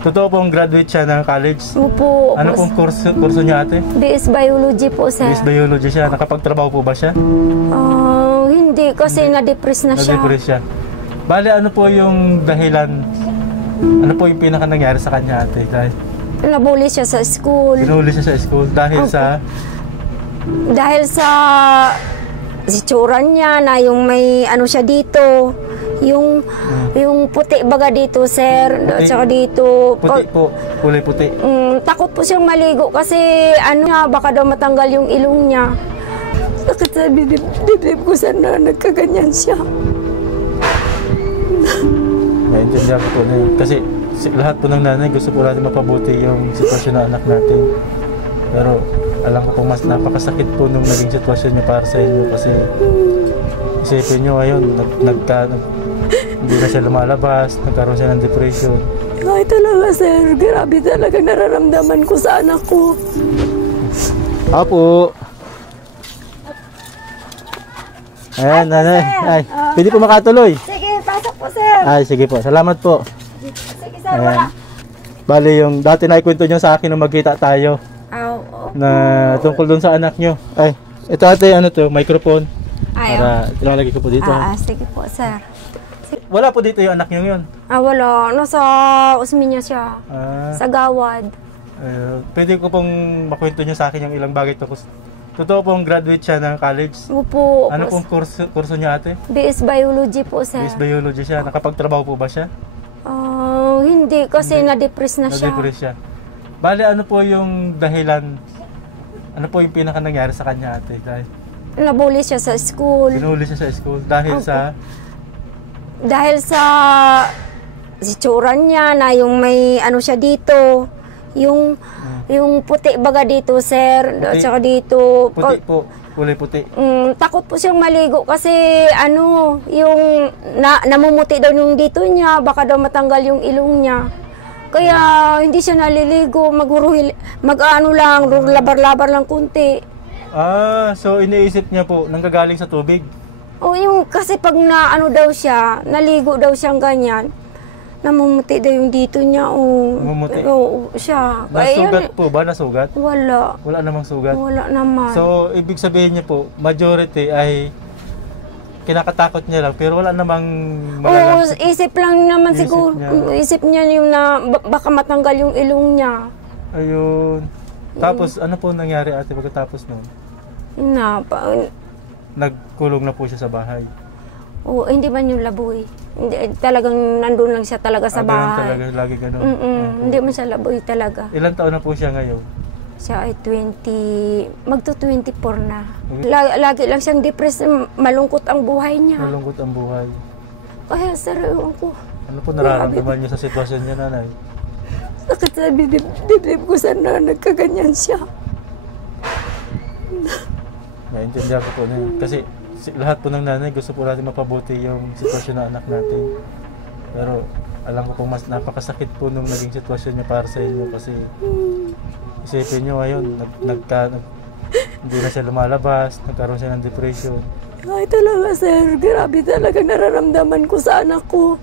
Totoo pong graduate siya ng college? Opo. Ano pong kurso niya ate? BS Biology po, sir. BS Biology siya. Nakapagtrabaho po ba siya? Hindi, kasi na-depress na siya. Na-depress siya. Bale, ano po yung dahilan? Ano po yung pinaka nangyari sa kanya ate? Nabully siya sa school. Binuli siya sa school dahil sa? Dahil sa itsura niya na yung may ano siya dito. Yung puti baga dito, sir. At saka dito. Puti po. Kulay puti. Takot po siyang maligo kasi ano nga, baka daw matanggal yung ilong niya. Sakit sa dibdib ko sana nagkaganyan siya. Naintindihan ko po na yun. Kasi lahat po ng nanay gusto po natin mapabuti yung sitwasyon ng anak natin. Pero alam ko po mas napakasakit po nung naging sitwasyon niyo para sa inyo kasi isipin niyo ngayon, hindi na siya lumalabas, nagkaroon siya ng depression. Ay talaga, sir. Grabe talaga nararamdaman ko sa anak ko. Apo. Ayan, nanay. Ay, pwede po makatuloy. Sige, pasok po, sir. Ay, sige po. Salamat po. Sige, sir. Wala. Bali, yung dati na ikwento nyo sa akin nung magkita tayo. Na tungkol dun sa anak nyo. Ay, ito ate, ano to, microphone. Para ilalagay ko po dito. Sige po, sir. Wala po dito yung anak nyo yun? Wala. Nasa Usminya siya. Sa Gawad. Pwede ko pong makwento nyo sa akin yung ilang bagay to. Totoo pong graduate siya ng college? Opo. Ano pong kurso niya ate? BS Biology po, sir. BS Biology siya. Nakapagtrabaho po ba siya? Hindi, kasi na-depress na siya. Na-depress siya. Bale, ano po yung dahilan? Ano po yung pinaka nangyari sa kanya ate? Nabully siya sa school. Binuli siya sa school dahil sa? Dahil sa itsura niya na yung may ano siya dito. Yung puti baga dito, sir. At saka dito. Puti po. Kulay puti. Takot po siyang maligo kasi ano, yung namumuti daw yung dito niya. Baka daw matanggal yung ilong niya. Kaya hindi siya naliligo. Mag-ano lang, labar-labar lang kunti. So iniisip niya po, nanggagaling sa tubig? Yung kasi pag naano daw siya, naligo daw siyang ganyan. Namumuti daw yung dito niya. Namumuti? Siya. Nasugat po ba? Nasugat? Wala. Wala namang sugat? Wala naman. So, ibig sabihin niya po, majority ay kinakatakot niya lang, pero wala namang malalang. Isip lang naman siguro. Isip niya yung na baka matanggal yung ilong niya. Ayun. Tapos, ano po nangyari ate pagkatapos nun? Nagkulong na po siya sa bahay? Hindi man yung laboy. Hindi, talagang nandun lang siya talaga sa bahay. Talaga, lagi ganun? Hindi man siya laboy talaga. Ilang taon na po siya ngayon? Siya ay magto-24 na. Lagi lang siyang depressed, malungkot ang buhay niya. Malungkot ang buhay. Kaya sir, ewan ko. Ano po nararamdaman niyo sa sitwasyon niya, nanay? Sakit sa dibdib ko sana nagkaganyan siya. Naintindihan ko po na yun. Kasi lahat po ng nanay gusto po natin mapabuti yung sitwasyon ng anak natin. Pero alam ko pong mas napakasakit po nung naging sitwasyon niya para sa inyo kasi isipin niyo ngayon, hindi na siya lumalabas, nagkaroon siya ng depression. Ay talaga, sir. Grabe talaga nararamdaman ko sa anak ko.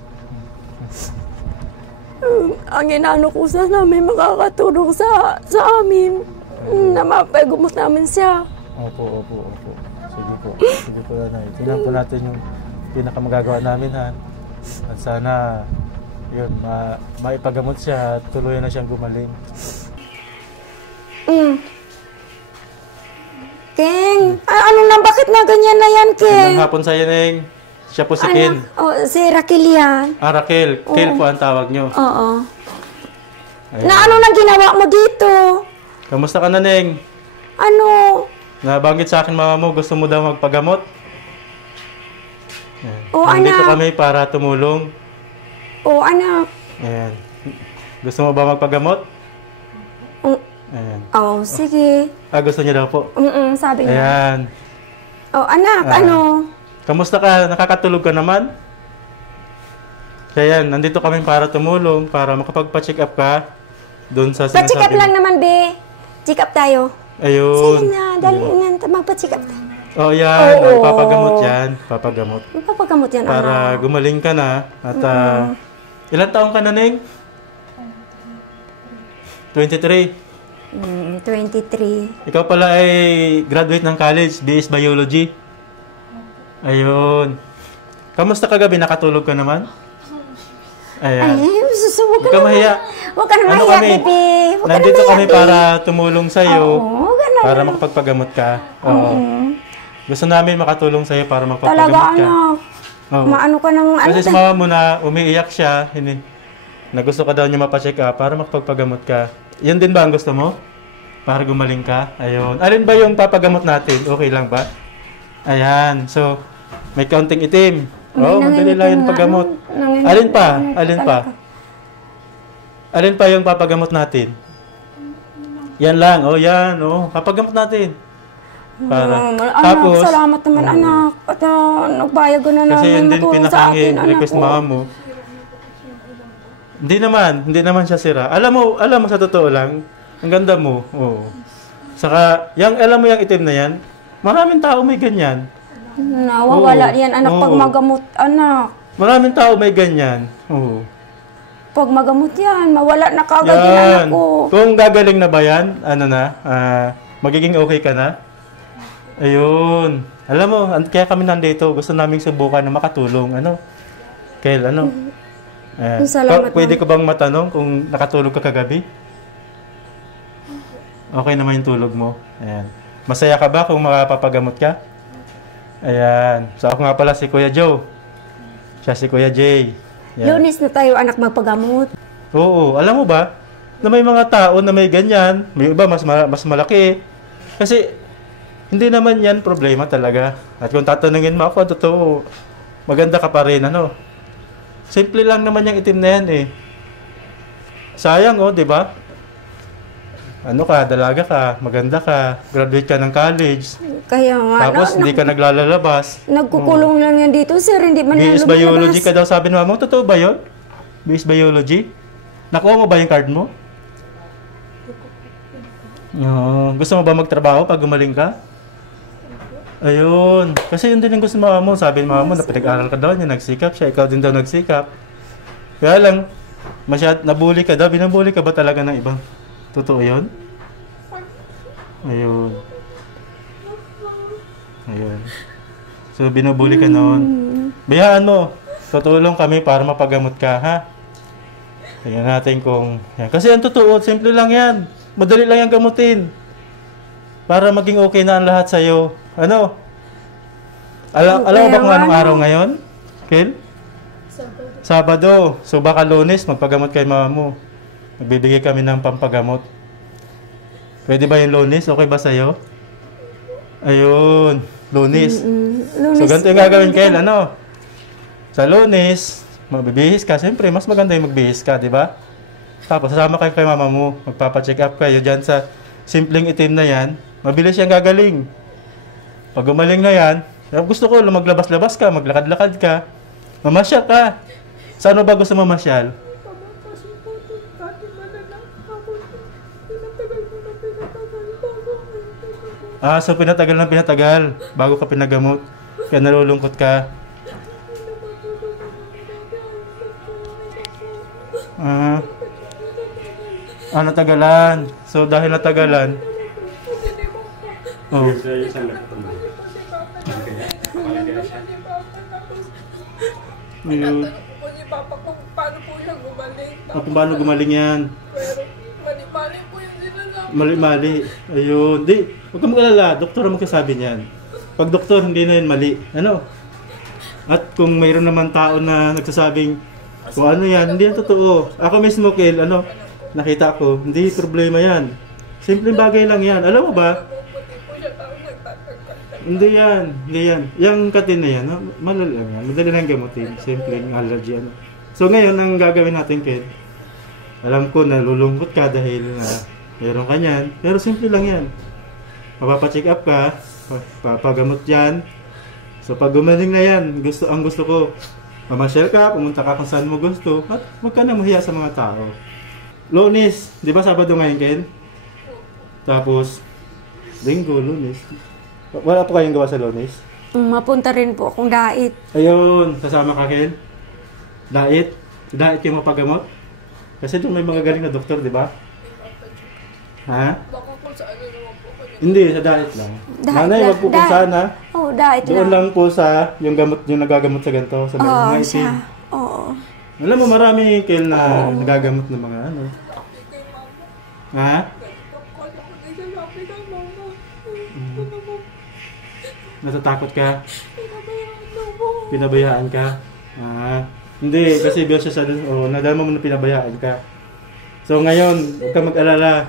Ang inaano ko sana may makakatulong sa amin na mapagumot namin siya. Opo. Sige po, nanay. Tingnan po natin yung pinakamagagawa namin, ha. At sana, yun, maipagamot siya at tuloy na siyang gumaling. King, ano na, bakit na ganyan na yan, King? Magandang hapon sa'yo, Neng. Siya po si Ken. Si Raquel yan. Raquel. Kel po ang tawag nyo. Oo. Na ano nang ginawa mo dito? Kamusta ka na, Neng? Ano? Nabanggit sa akin mama mo, gusto mo daw magpagamot? Nandito anak. kami para tumulong. Anak. Ayan. Gusto mo ba magpagamot? Ayan. Sige. Gusto niya daw po? Sabi niya. Ayan. Anak, ano? Kamusta ka? Nakakatulog ka naman? Kaya yan, nandito kami para tumulong, para makapagpa-check up ka doon sa sinasabi. Pa-check up lang naman, be. Check up tayo. Ayun. Sige na, dali na. Magpa-check up tayo. Yan. Papagamot yan. Papagamot. Papagamot yan, para gumaling ka na. At ilang taong ka na, Neng? 23. 23. Ikaw pala ay graduate ng college, BS Biology. Ayun. Kamusta kagabi? Nakatulog ka naman? Ayan. Ay, huwag Huwag ka mahiya. Huwag ka na Ano mahiya, kami? Bibi. Huwag ka na Nandito mahiya, kami Bibi. para tumulong sa'yo. Oo, ganun. Para makapagpagamot ka. Oo. Gusto namin makatulong sa'yo para Talaga, makapagpagamot ka. anak. Oo. Maano ka ng ano? Kasi sa mama mo na umiiyak siya, na gusto ka daw niya mapacheck up para makapagpagamot ka. Yan din ba ang gusto mo? Para gumaling ka? Ayun. Alin ba yung papagamot natin? Okay lang ba? Ayan. So, may kaunting itim. Oo, madali lang yung paggamot. Alin pa? Alin pa? Alin pa yung papagamot natin? Yan lang. Oh, yan. Oh, papagamot natin. Para. Anak, salamat naman, anak. At nagbayag ko na kasi namin yun din matulong sa akin, anak request ko. mama mo. Hindi naman siya sira. Alam mo sa totoo lang, ang ganda mo. Oo. Saka, alam mo yung itim na yan, maraming tao may ganyan. Nawawala yan, anak, Oo. pag magamot, anak. Maraming tao may ganyan. Oo. Pag magamot yan, mawala na kagad yung anak Yan. ko. Kung gagaling na ba yan, magiging okay ka na? Ayun. Alam mo, kaya kami nandito, gusto naming subukan na makatulong. Kel, Ayan. Salamat, Pwede ko bang matanong kung nakatulog ka kagabi? Okay naman yung tulog mo. Ayan. Masaya ka ba kung makapapagamot ka? Ayan. So ako nga pala si Kuya Joe. Siya si Kuya Jay. Ayan. Lunes na tayo, anak, magpagamot. Oo. Alam mo ba, na may mga tao na may ganyan, may iba mas malaki. Kasi hindi naman yan problema talaga. At kung tatanungin mo ako, totoo, maganda ka pa rin, Simple lang naman yung itim na yan eh. Sayang di ba? Dalaga ka, maganda ka, graduate ka ng college. Kaya nga, Tapos hindi ka naglalalabas. nagkukulong lang yan dito, sir. Hindi man yan BS Biology ka daw, sabi ng mama mo. Totoo ba yun? BS Biology? Nakuha mo ba yung card mo? Gusto mo ba magtrabaho pag gumaling ka? Ayun. Kasi yun din yung gusto ng mama mo. Sabi ng mama mo na pinag-aral ka daw niya, nagsikap siya. Ikaw din daw nagsikap. Kaya lang, nabully ka daw. Binabully ka ba talaga ng iba? Totoo yun? Ayun. So, binubuli ka noon. Bayaan mo. Tutulong kami para mapagamot ka, ha? Tingnan natin kung... Yan. Kasi ang totoo, simple lang yan. Madali lang yan gamutin. Para maging okay na ang lahat sa'yo. Alam mo ba kung anong araw ngayon? Kel? Sabado. So baka Lunes, magpagamot kay mama mo. Magbibigay kami ng pampagamot. Pwede ba yung Lunes? Okay ba sa'yo? Ayun. Lunes. So ganito yung gagawin, Kel. Sa Lunes, magbibihis ka. Siyempre, mas maganda yung magbihis ka, di ba? Tapos sasama kayo kay mama mo. Magpapacheck up kayo dyan sa simpleng itim na yan. Mabilis yung gagaling. Pag gumaling na yan, gusto ko maglabas-labas ka, maglakad-lakad ka, mamasyal ka. Saan ba gusto mamasyal? So pinatagal bago ka pinagamot. Kaya nalulungkot ka. Natagalan. So dahil natagalan, Tinatanong po ni Papa kung paano po siya gumaling. kung paano gumaling yan. Pero mali-mali po yung sinasabi. Mali-mali. Ayun. Huwag kang mag-alala. Doktor ang magkasabi niyan. Pag doktor, hindi na yun mali. At kung mayroon naman tao na nagsasabing kung ano yan, hindi yan totoo. Ako mismo, Kel, nakita ko, hindi problema yan. Simpleng bagay lang yan. Alam mo ba? Puti po siya tapos nagtatagkal. Hindi yan. Yung katin na yan, madali lang yan. Madali lang gamutin. Simpleng allergy. So ngayon, ang gagawin natin, Kel, alam ko nalulungkot ka dahil meron ka yan. Pero simple lang yan. Mapapacheck up ka, papagamot yan. So pag gumaling na yan, ang gusto ko, mamasyal ka, pumunta ka kung saan mo gusto, at huwag ka na mahiya sa mga tao. Lunes, di ba Sabado ngayon, Ken? Tapos, Linggo, Lunes. Wala po kayong gawa sa Lunes? Mapunta rin po akong dait. Ayun, sasama ka, Ken? Diet? Diet yung mapagamot? Kasi doon may mga galing na doktor, di ba? Ha? Baka kung sa ano naman po kanya. Hindi, sa diet lang. Diet Nanay, lang, wag po kung diet. sana. Oh, diet Doon lang. lang po sa yung gamot, yung nagagamot sa ganito, sa Oo, mga siya. itim. Oo. Alam mo, marami kail na nagagamot ng mga ano. Sabi kay mama. Ha? Ganito ko na ko na sabi kay mama. Natatakot ka? Pinabayaan mo. Pinabayaan ka? Hindi, kasi biyo siya sa nadama mo na pinabayaan ka. So ngayon, huwag ka mag-alala.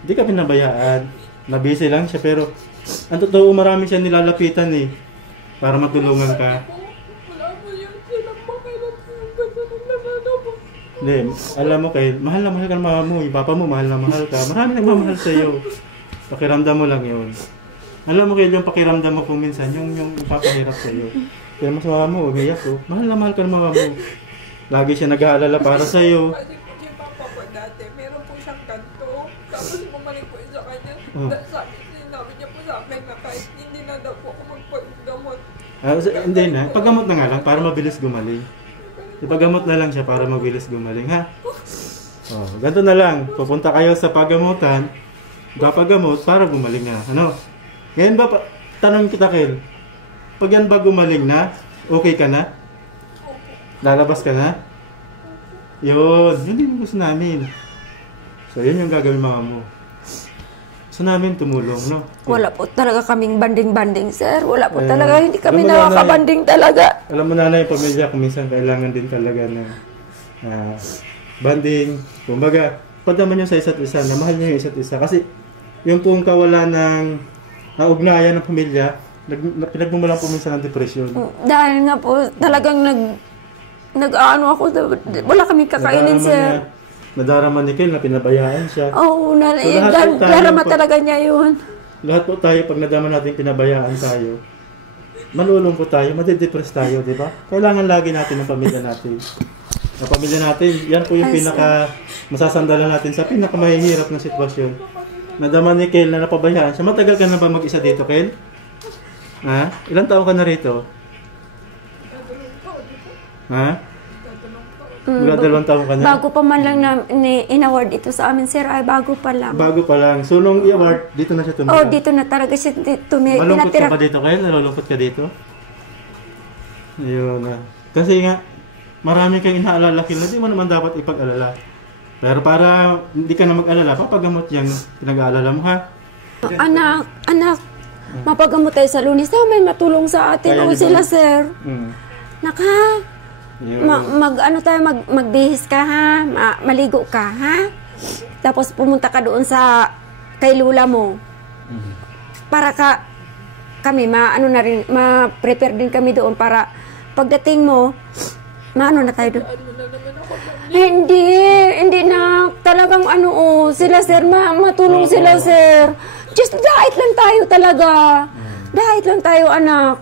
Hindi ka pinabayaan. Nabisi lang siya, pero ang totoo, marami siya nilalapitan eh. Para matulungan ka. Wala mo yun silang makilang yung kasunod na ako. Hindi, alam mo kay, mahal na mahal ka ng mama mo. Yung papa mo, mahal na mahal ka. Marami nagmamahal sa iyo. Pakiramdam mo lang yun. Alam mo kayo yung pakiramdam mo kung minsan, yung papahirap sa iyo. Kaya mas mama mo, umiyak ko. Mahal na mahal ka ng mama mo. Lagi siya nag-aalala para sa iyo. Kasi po si papa ko dati, meron po siyang kanto. Tapos bumalik po sa kanya. Oh. Sinabi niya po sa akin na kahit hindi na daw po ako magpagamot. Hindi na, paggamot na nga lang para mabilis gumaling. Ipagamot na lang siya para mabilis gumaling, ha? Oh, ganito na lang. Pupunta kayo sa pagamutan, papagamot para gumaling na. Ano? Ngayon ba, tanong kita, Kel, pag yan ba gumaling na, okay ka na? Lalabas ka na? Yun, yun din gusto namin. So, yun yung gagawin mama mo. Gusto namin tumulong, no? Wala po talaga kaming banding-banding, sir. Wala po talaga. Hindi alam kami mo, nanay, nakakabanding talaga. Alam mo nanay, pamilya, kung minsan kailangan din talaga ng banding. Kumbaga, pag naman yung sa isa't isa, na mahal nyo yung isa't isa. Kasi yung pong kawalan ng ugnayan ng pamilya, pinagmumulan po minsan ng depression. Dahil nga po, talagang nag-ano ako, wala kaming kakainin, sir. Nadarama ni Kel na pinabayaan siya. Oo, So, lahat po tayo darama pag- talaga niya yun. Lahat po tayo, pag nadama natin pinabayaan tayo, malulungkot tayo, madidepress tayo, di ba? Kailangan lagi natin ang pamilya natin. Ang pamilya natin, yan po yung pinaka masasandalan natin sa pinakamahihirap na sitwasyon. Nadama ni Kel na napabayaan siya. Matagal ka na ba mag-isa dito, Kel? Ha? Ilang taon ka na rito? Ha? Mula 2 taon ka na? Bago pa man lang na in-award ito sa amin, sir, ay bago pa lang. Bago pa lang. So, nung i-award, dito na siya tumira? Oh, dito na talaga siya Malungkot ka ba dito, Kel? Nalulungkot ka dito? Ayun na. Kasi nga, marami kang inaalala, Kel, hindi mo naman dapat ipag-alala. Pero para hindi ka na mag-alala, papagamot yung pinag-aalala mo, ha? Anak, mapagamot tayo sa Lunes na may matulong sa atin. Kaya O niyo sila, ba? sir. Naka, Yun. magbihis ka, ha? Maligo ka, ha? Tapos pumunta ka doon sa kay lula mo. Para ma-prepare din kami doon para pagdating mo, maano na tayo doon. Hindi na. Talagang sila, sir, matulong sila, sir. Just diet lang tayo talaga. Diet lang tayo, anak.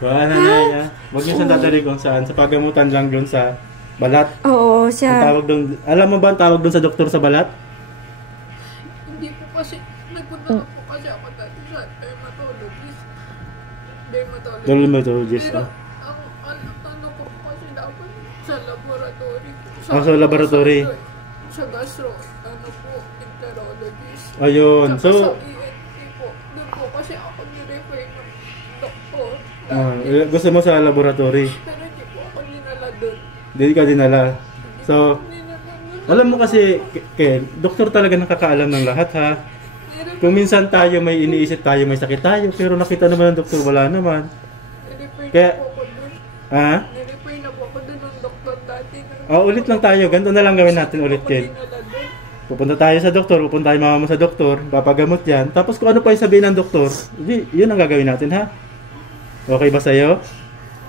So, nanay, ha? Huwag niyo siyang dadali kung saan. Sa pagamutan lang doon sa balat. Oo, Ang siya. tawag doon, alam mo ba ang tawag doon sa doktor sa balat? Hindi po kasi, nagpunta na po kasi ako dati sa dermatologist. Dermatologist. Pero, Ah. ang ano ko po kasi dapat sa laboratory. Sa laboratory. Sa gastro, enterologist. Ayun. Tsaka So, sa ENT po, doon po kasi ako nirefer ng doktor. gusto mo sa laboratory. Pero hindi po ako ninala doon. Hindi ka dinala. So, Ninala doon. alam mo kasi, Ken, doktor talaga nakakaalam ng lahat, ha? Kung minsan tayo may iniisip tayo, may sakit tayo, pero nakita naman ng doktor, wala naman. Nirefer Kaya- na po ako doon. Ha? Nirefer na po ako doon ng doktor dati. Ulit lang tayo. Ganito na lang gawin natin ulit, Ken. Ninala doon. Pupunta tayo sa doktor, pupunta tayo mama mo sa doktor, papagamot yan. Tapos kung ano pa yung sabihin ng doktor, yun ang gagawin natin, ha? Okay ba sa'yo?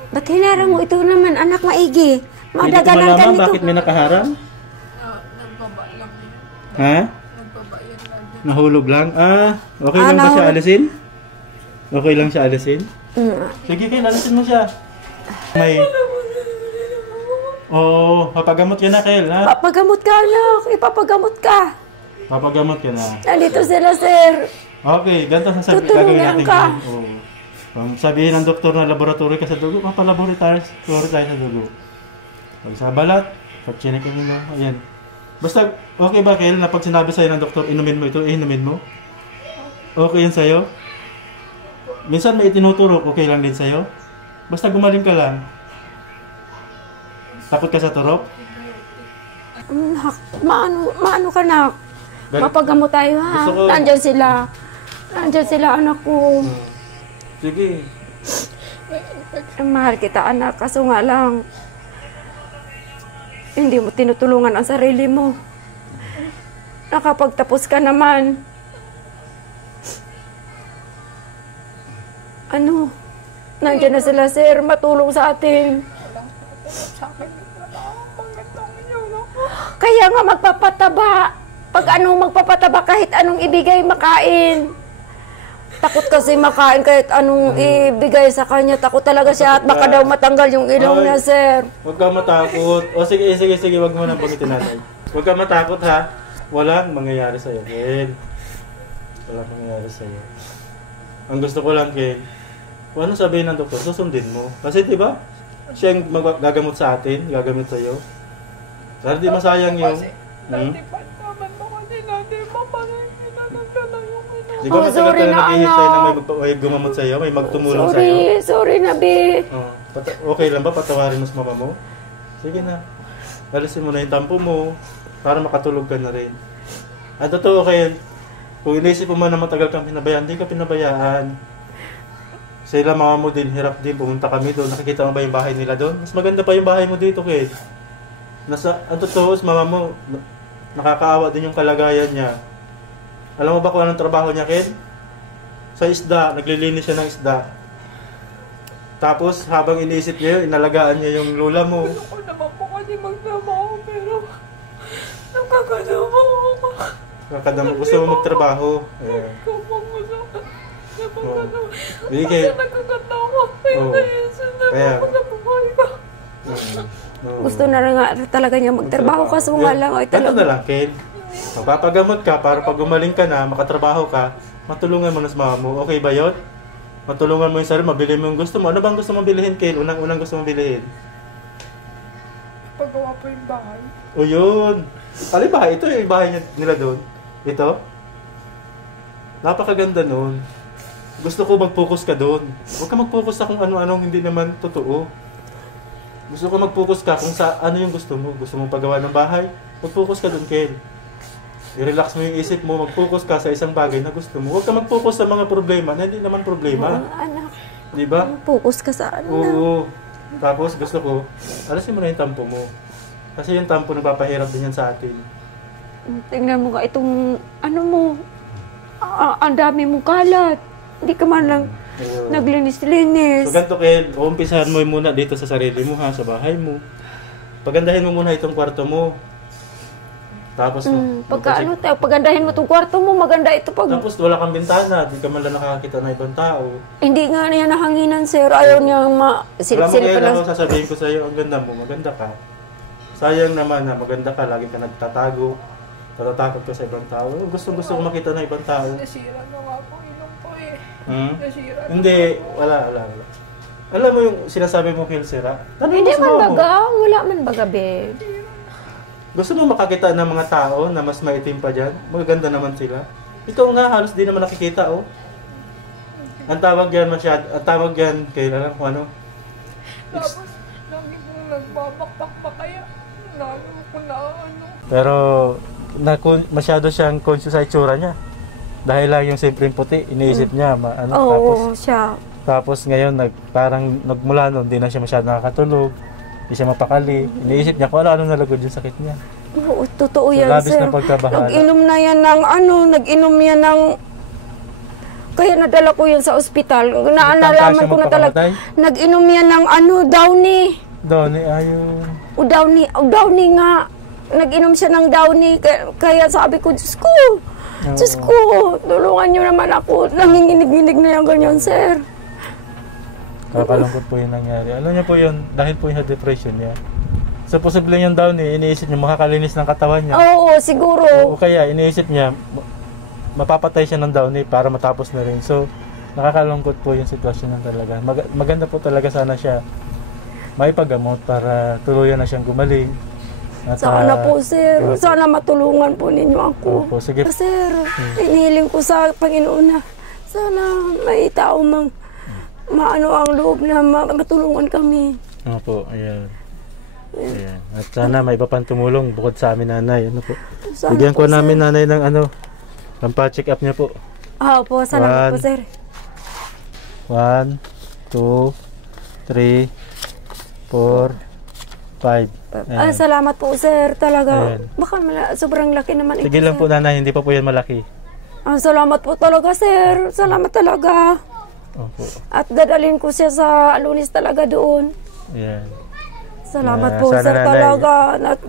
Ba't hinarang mo ito naman, anak maigi? Hindi ko Madagalan ka malaman nito. bakit may nakaharang. Nagbaba lang yun. Ha? Nagbaba yan lang doon. Nahulog lang? Okay lang ba siya nahulog. alisin? Okay lang siya alisin? Mm. Sige, Ken, alisin mo siya. May... Oo, papagamot ka na, Kel, ha? Papagamot ka, anak. Ipapagamot ka. Papagamot ka na. Nandito sila, sir. Okay, ganito sasabihin Tutulungan gagawin natin ka. ngayon. Oo. Kung sabihin ng doktor na laboratory ka sa dugo, papalaboratory tayo sa dugo. Pag sa balat, pag chinek nila, ayan. Basta, okay ba, Kel, na pag sinabi sa'yo ng doktor, inumin mo ito, inumin mo? Okay yun sa'yo? Minsan may itinuturo, okay lang din sa'yo? Basta gumaling ka lang. Takot ka sa turok? Nak, maano ka nak? Gal- Mapagamot tayo ha. Gusto ko- Nandyan sila. Nandyan sila anak ko. Sige. Mahal kita anak, kaso nga lang, hindi mo tinutulungan ang sarili mo. Nakapagtapos ka naman. Ano? Nandiyan na sila sir, matulong sa atin. Sa akin, magandang yun, no? Kaya nga magpapataba. Pag anong magpapataba, kahit anong ibigay, makain. Takot kasi makain kahit anong ibigay sa kanya. Takot talaga siya at baka daw matanggal yung ilong niya, sir. Huwag ka matakot. O sige, wag mo nang pagkitin natin. Huwag ka matakot ha. Walang mangyayari sa'yo, Ken. Walang mangyayari sa'yo. Ang gusto ko lang, Ken, kung ano sabihin ng doktor, susundin mo. Kasi diba, siya yung gagamot sa atin, gagamot sa'yo. Pero di masayang yung... Dati pa naman mo kasi dati pa parang pinanagdala yung Di ba matagal sorry ka na na, naghihintay na anak. may gumamot sa'yo, may magtumulong sa'yo? Sorry na, be. Oh, okay lang ba patawarin mo sa mama mo? Sige na. Alisin mo na yung tampo mo para makatulog ka na rin. At totoo kayo, kung inisip mo man na matagal kang pinabayaan, hindi ka pinabayaan. Sila mama mo din, hirap din, pumunta kami doon. Nakikita mo ba yung bahay nila doon? Mas maganda pa yung bahay mo dito, Kate. Ang totoo, mama mo, nakakaawa din yung kalagayan niya. Alam mo ba kung anong trabaho niya, Ken? Sa isda, naglilinis siya ng isda. Tapos, habang iniisip niya yun, inalagaan niya yung lula mo. Gusto ko naman po kasi magtrabaho pero nakakasama ako. Kakadamo, gusto mo magtrabaho. Eh. Ikaw po gusto ko. Hindi Kasi kaya... nagkakatawa. Kaya Oo. naisip na Kaya- ako sa buhay ko. Gusto na nga talaga niya magtrabaho, kaso nga lang, ay Ganito na talaga. lang, Ken. Magpapagamot ka para pag gumaling ka na, makatrabaho ka, matulungan mo na sa mama mo. Okay ba yun? Matulungan mo yung sarili, mabili mo yung gusto mo. Ano bang gusto mong bilhin, Ken? Unang gusto mong bilhin? Paggawa po yung bahay. O yun. Alin bahay? Ito yung bahay nila doon. Ito. Napakaganda nun. Gusto ko mag-focus ka doon. Huwag ka mag-focus sa kung ano-anong hindi naman totoo. Gusto ko mag-focus ka kung sa ano yung gusto mo. Gusto mong paggawa ng bahay? Mag-focus ka doon, Ken. I-relax mo yung isip mo. Mag-focus ka sa isang bagay na gusto mo. Huwag ka mag-focus sa mga problema na hindi naman problema. Anak, Di ba? focus ka sa ano na. Oo. Tapos gusto ko, alisin mo na yung tampo mo. Kasi yung tampo nagpapahirap din yan sa atin. Tingnan mo nga itong, ano mo, ang dami mong kalat. Hindi ka man lang Ayun. naglinis-linis. So ganito, Ken, uumpisahan mo muna dito sa sarili mo ha, sa bahay mo. Pagandahin mo muna itong kwarto mo. Tapos, Pagandahin mo itong kwarto mo, maganda ito pag... tapos wala kang bintana, di ka man lang nakakita ng ibang tao. Hindi nga niya nahanginan, sir. Ayaw niya Alam mo, silip-silip Ken, pa lang. ano sasabihin ko sa'yo, ang ganda mo, maganda ka. Sayang naman na maganda ka, lagi ka nagtatago. Natatakot ka sa ibang tao. Gusto ko makita ng ibang tao. Nasira na nga po ilong ko eh. Hmm? Nasira na. Hindi, wala. Alam mo yung sinasabi mo, Kilsera? Hindi man baga, wala man baga, be. Gusto mo makakita ng mga tao na mas maitim pa dyan? Magaganda naman sila. Ikaw nga, halos di naman nakikita, oh. Ang tawag yan kailangan kung ano. Tapos, lagi pong nagbabakbak pa kaya. Lalo ko na ano. Pero, masyado siyang conscious sa itsura niya. Dahil lang yung simpleng puti, iniisip niya, Oo, siya. tapos ngayon, parang nagmula nun, di na siya masyado nakakatulog. Hindi siya mapakali. Iniisip niya kung ano nalagod yung sakit niya. Oo, totoo yan, labis sir. na pagkabahala. Nag-inom na yan nag-inom yan ng... Kaya nadala ko yan sa ospital. Nalaman ko na talaga. Nag-inom yan ng Downy. Downy, ayun. Downy nga. Nag-inom siya ng Downy. Kaya sabi ko, Diyos ko, tulungan niyo naman ako. Nanginginig-nginig na yung ganyan, sir. Kakalungkot po yung nangyari. Alam niyo po yun, dahil po yung depression niya. So, posible yung Downy, iniisip niya makakalinis ng katawan niya. Oo, siguro. O kaya, iniisip niya, mapapatay siya ng Downy para matapos na rin. So, nakakalungkot po yung sitwasyon niya talaga. Maganda po talaga sana siya maipagamot para tuluyan na siyang gumaling. At, Sana po, sir. Sana matulungan po ninyo ako. Opo, sige. Sir, inihiling ko sa Panginoon na sana may tao maano ang loob na matulungan kami. Opo, ayan. Ayan. At sana may iba pang tumulong bukod sa amin, nanay. Ano po? Sana Bigyan po, ko namin sir. nanay ng pampa-check up niya po. Po, salamat po, sir. 1, 2, 3, 4, 5. Salamat po, sir. Talaga, Ayan. baka sobrang laki naman ito, Sige lang sir. po, nanay. Hindi pa po yan malaki. Salamat po talaga, sir. Salamat talaga. Opo. At dadalhin ko siya sa Lunes talaga doon. Ayan. Salamat po, sana, sir, nanay. talaga. At,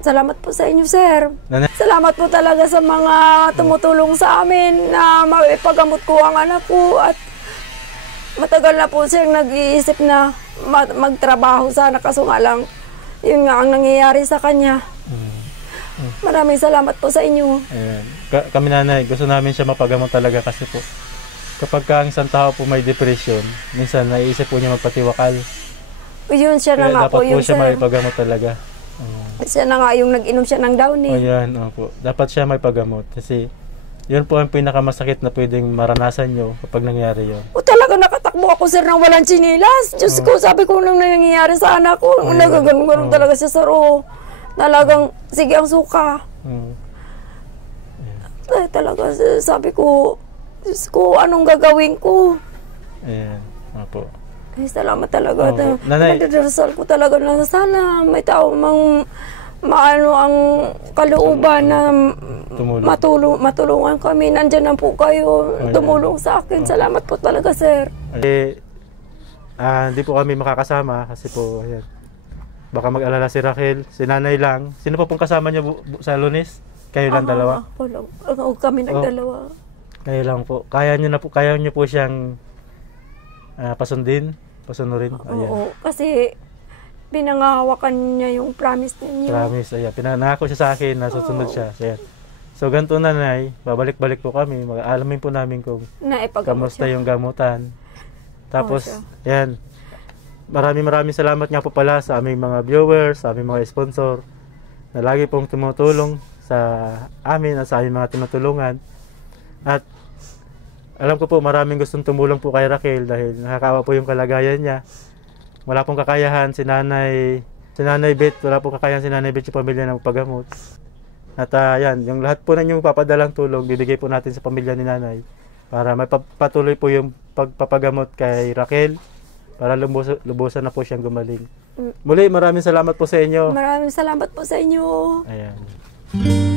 salamat po sa inyo, sir. Nanay. Salamat po talaga sa mga tumutulong sa amin na maipagamot ko ang anak ko. At matagal na po siyang nag-iisip na magtrabaho sana, kaso nga lang, yun nga ang nangyayari sa kanya. Maraming salamat po sa inyo. Ayan. Kami, nanay, gusto namin siya mapagamot talaga kasi po kapag ang isang tao po may depression, minsan naiisip po niya magpatiwakal. Yun siya na Kaya nga dapat po yun, siya sir. maipagamot talaga. Siya na nga yung nag-inom siya ng Downy. Ayan, opo. Dapat siya maipagamot kasi yun po ang pinakamasakit na pwedeng maranasan nyo kapag nangyari yun. O talaga nakatakbo ako, sir, nang walang chinilas. Diyos ko, sabi ko nang nangyayari sa anak ko. Nagaganon talaga siya, sir. Talagang, sige ang suka. Ay, talaga, sabi ko, Diyos ko, anong gagawin ko? Ayan, opo. Ay, salamat talaga. Opo. Nanay. Nagdarasal ko talaga na sana may tao maano ang kalooban na matulungan kami. Nandyan na po kayo. Ayan. Tumulong sa akin. Salamat po talaga, sir. Hindi po kami makakasama kasi po, ayan. Baka mag-alala si Raquel, si nanay lang. Sino pa pong kasama niyo sa Lunes? Kayo lang dalawa? Ako lang. Kami nagdalawa. Kayo lang po. Kaya niyo po siyang pasunurin. Ayan. Oo, kasi pinangahawakan niya yung promise ninyo. Promise, ayan. Pinangako siya sa akin na susunod siya. Ayan. So, ganito, nanay, babalik-balik po kami. Alamin po namin kung Naipagamot kamusta siya. yung gamutan. Tapos, siya. yan. Maraming salamat nga po pala sa aming mga viewers, sa aming mga sponsor na lagi pong tumutulong sa amin at sa aming mga tinutulungan. At alam ko po maraming gustong tumulong po kay Raquel dahil nakakaawa po yung kalagayan niya. Wala pong kakayahan si Nanay Beth, wala pong kakayahan si Nanay Beth yung pamilya na magpagamot. At yan, yung lahat po ng yung papadalang tulong, bibigay po natin sa pamilya ni Nanay para patuloy po yung pagpapagamot kay Raquel para lubusan na po siyang gumaling. Muli, maraming salamat po sa inyo. Maraming salamat po sa inyo. Ayan.